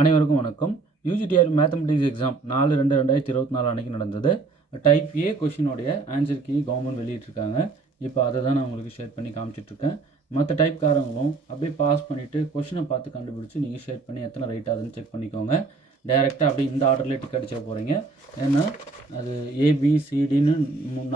அனைவருக்கும் வணக்கம். யூஜிடிஆர் மேத்தமெட்டிக்ஸ் எக்ஸாம் 4/2/2024 அன்றைக்கி நடந்தது. டைப் ஏ கொஷினோடைய ஆன்சர் கீ கவர்மெண்ட் வெளியிட்டிருக்காங்க. இப்போ அதை தான் நான் உங்களுக்கு ஷேர் பண்ணி காமிச்சிட்ருக்கேன். மற்ற டைப்காரங்களும் அப்படியே பாஸ் பண்ணிவிட்டு கொஷினை பார்த்து கண்டுபிடிச்சி நீங்கள் ஷேர் பண்ணி எத்தனை ரைட் ஆகுதுன்னு செக் பண்ணிக்கோங்க. டைரெக்டாக அப்படியே இந்த ஆர்டர்லேயே டிக் அடிச்சிட போகிறீங்க. ஏன்னா அது ஏபிசிடின்னு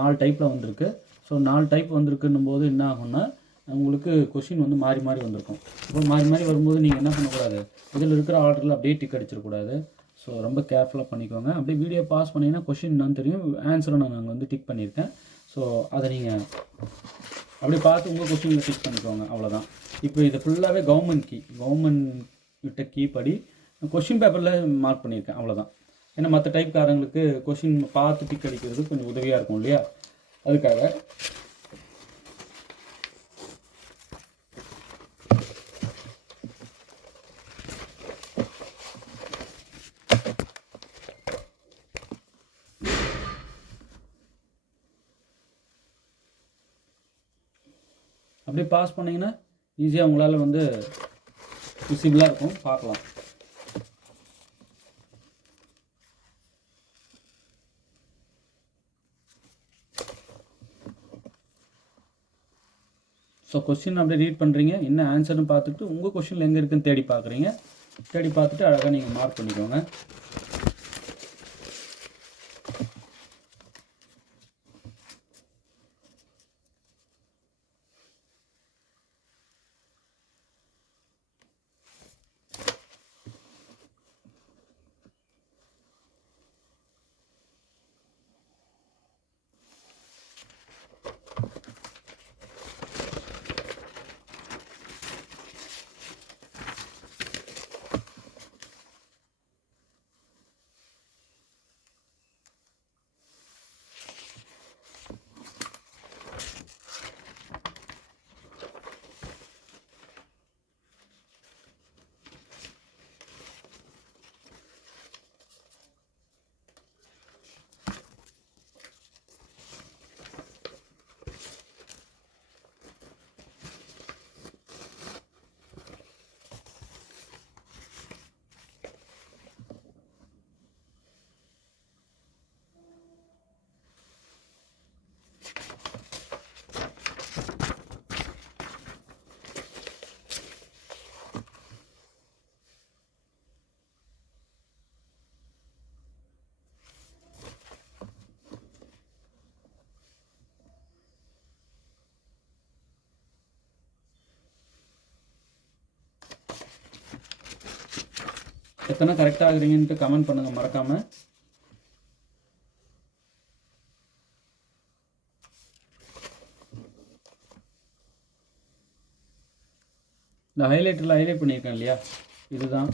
4 டைப்பில் வந்திருக்கு. ஸோ 4 டைப் வந்திருக்குன்னும் போது என்ன ஆகும்னா உங்களுக்கு கொஷின் வந்து மாறி மாறி வந்திருக்கும். இப்போ மாறி மாறி வரும்போது நீங்கள் என்ன பண்ணக்கூடாது, இதில் இருக்கிற ஆர்டரில் அப்படியே டிக் அடிச்சிடக்கூடாது. ஸோ ரொம்ப கேர்ஃபுல்லாக பண்ணிக்கோங்க. அப்படியே வீடியோ பாஸ் பண்ணிங்கன்னா கொஷின் என்னன்னு தெரியும், ஆன்சரை நான் வந்து டிக் பண்ணியிருக்கேன். ஸோ அதை நீங்கள் அப்படி பார்த்து உங்கள் கொஷினில் டிக் பண்ணிக்கோங்க, அவ்வளோதான். இப்போ இது ஃபுல்லாகவே கவர்மெண்ட் கிட்ட கீ படி கொஷின் பேப்பரில் மார்க் பண்ணியிருக்கேன், அவ்வளோதான். ஏன்னா மற்ற டைப்காரங்களுக்கு கொஷின் பார்த்து டிக் அடிக்கிறது கொஞ்சம் உதவியாக இருக்கும் இல்லையா, அதுக்காக. அப்படியே பாஸ் பண்ணிங்கன்னா ஈஸியாக உங்களால் வந்து விசிபிளாக இருக்கும், பார்க்கலாம். ஸோ கொஸ்டின் அப்படியே ரீட் பண்ணுறீங்க, என்ன ஆன்சர்னு பார்த்துட்டு உங்கள் கொஸ்டினில் எங்கே இருக்குன்னு தேடி பார்க்குறீங்க. தேடி பார்த்துட்டு அழகாக நீங்கள் மார்க் பண்ணிக்கோங்க. எத்தனை கரெக்டாக ஆகுறீங்கன்ட்டு கமெண்ட் பண்ணுங்கள் மறக்காமல். இந்த ஹைலைட்டரில் ஹைலைட் பண்ணியிருக்கேன் இல்லையா, இதுதான்.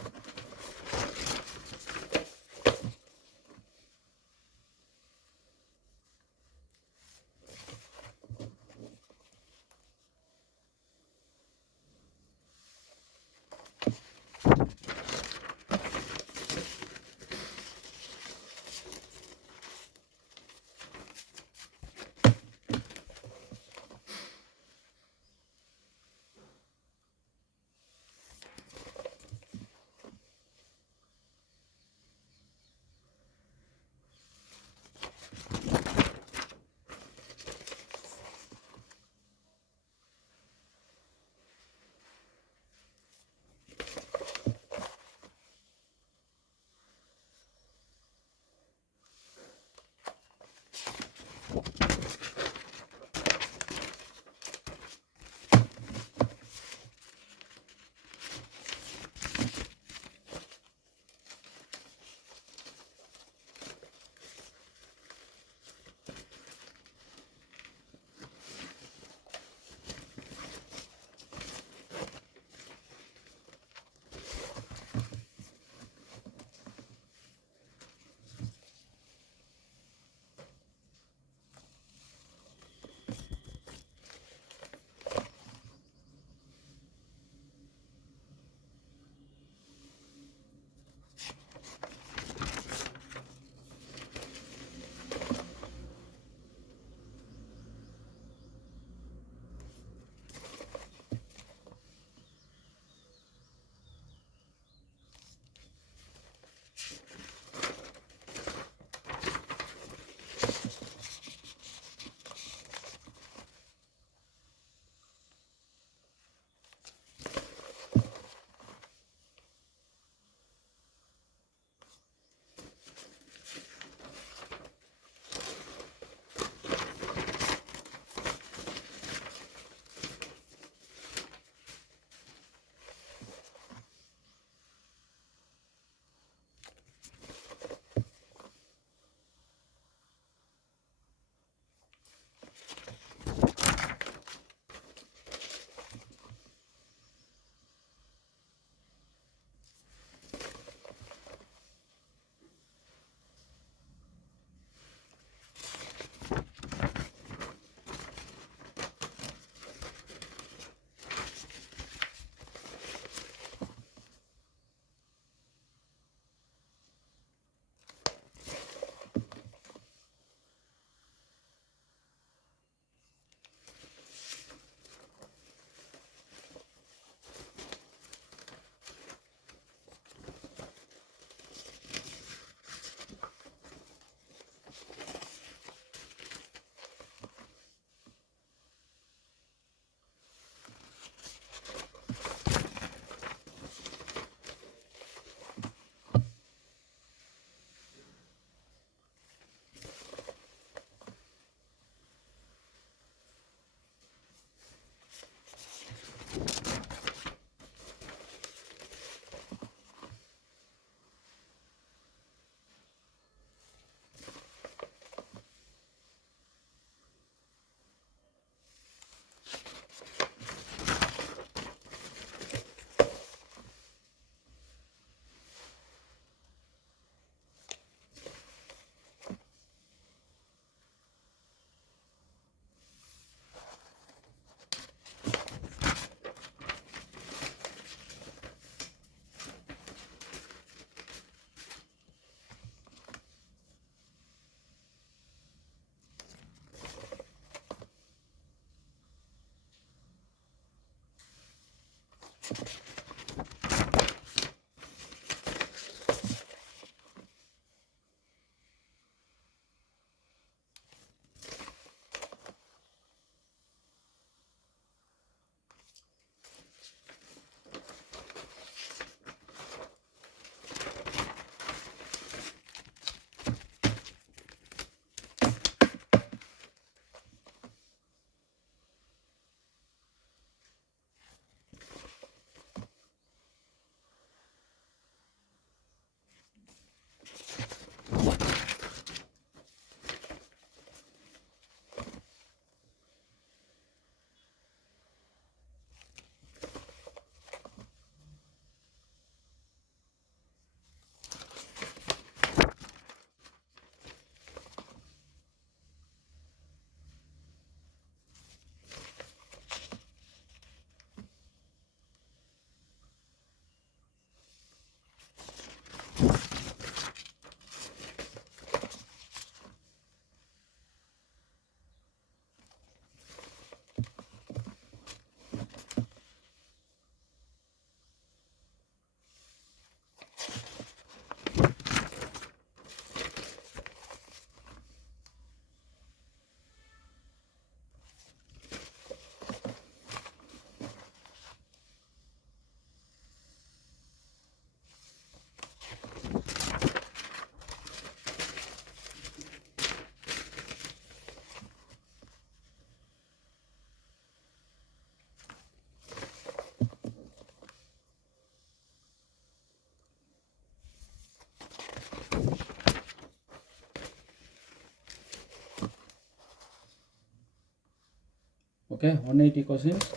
ஓகே 180 கொஸ்டின்ஸ்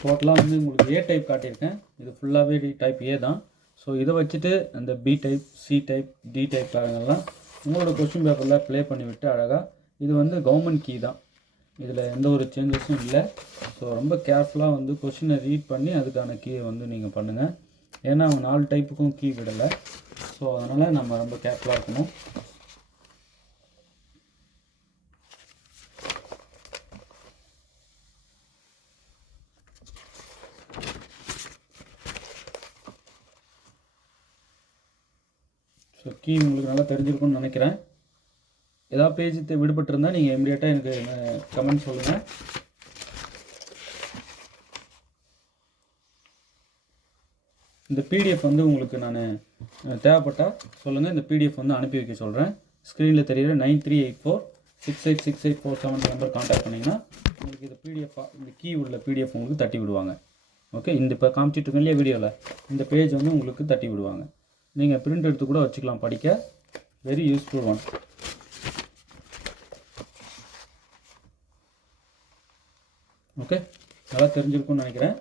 டோட்டலாக வந்து உங்களுக்கு ஏ டைப் காட்டியிருக்கேன். இது ஃபுல்லாகவே டைப் ஏ தான். ஸோ இதை வச்சுட்டு அந்த B type, C type, D type காரங்கள்லாம் உங்களோட கொஸ்டின் பேப்பரில் ப்ளே பண்ணி விட்டு அழகாக இது வந்து கவர்மெண்ட் கீ தான், இதில் எந்த ஒரு சேஞ்சஸும் இல்லை. ஸோ ரொம்ப கேர்ஃபுல்லாக வந்து கொஸ்டினை ரீட் பண்ணி அதுக்கான கீயை வந்து நீங்கள் பண்ணுங்கள். ஏன்னா அவங்க 4 டைப்புக்கும் கீ விடலை. ஸோ அதனால் நம்ம ரொம்ப கேர்ஃபுல்லாக இருக்கணும். ஸோ கீ உங்களுக்கு நல்லா தெரிஞ்சிருக்கும்னு நினைக்கிறேன். ஏதாவது பேஜ் விடுபட்டிருந்தால் நீங்கள் இமீடியட்டாக எனக்கு கமெண்ட் சொல்லுங்கள். இந்த பிடிஎஃப் வந்து உங்களுக்கு நான் தேவைப்பட்டால் சொல்லுங்கள். இந்த பிடிஎஃப் வந்து அனுப்பி வைக்க சொல்கிறேன். ஸ்க்ரீனில் தெரிகிற 9384686847 நம்பர் கான்டாக்ட் பண்ணிங்கன்னா உங்களுக்கு இந்த பிடிஎஃப், இந்த கீ உள்ள பிடிஎஃப் உங்களுக்கு தட்டி விடுவாங்க. ஓகே, இந்த இப்போ காமிச்சிட்ருக்கேன் இல்லையா வீடியோவில், இந்த பேஜ் வந்து உங்களுக்கு தட்டி விடுவாங்க. நீங்கள் பிரிண்ட் எடுத்து கூட வச்சுக்கலாம், படிக்க வெரி யூஸ்ஃபுல் ஒன். ஓகே, நல்லா தெரிஞ்சிருக்கும்னு நினைக்கிறேன்.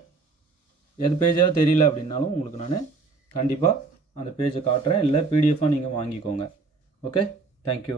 எது பேஜாக தெரியல அப்படின்னாலும் உங்களுக்கு நான் கண்டிப்பாக அந்த பேஜை காட்டுறேன், இல்லை பிடிஎஃபாக நீங்கள் வாங்கிக்கோங்க. Okay, thank you.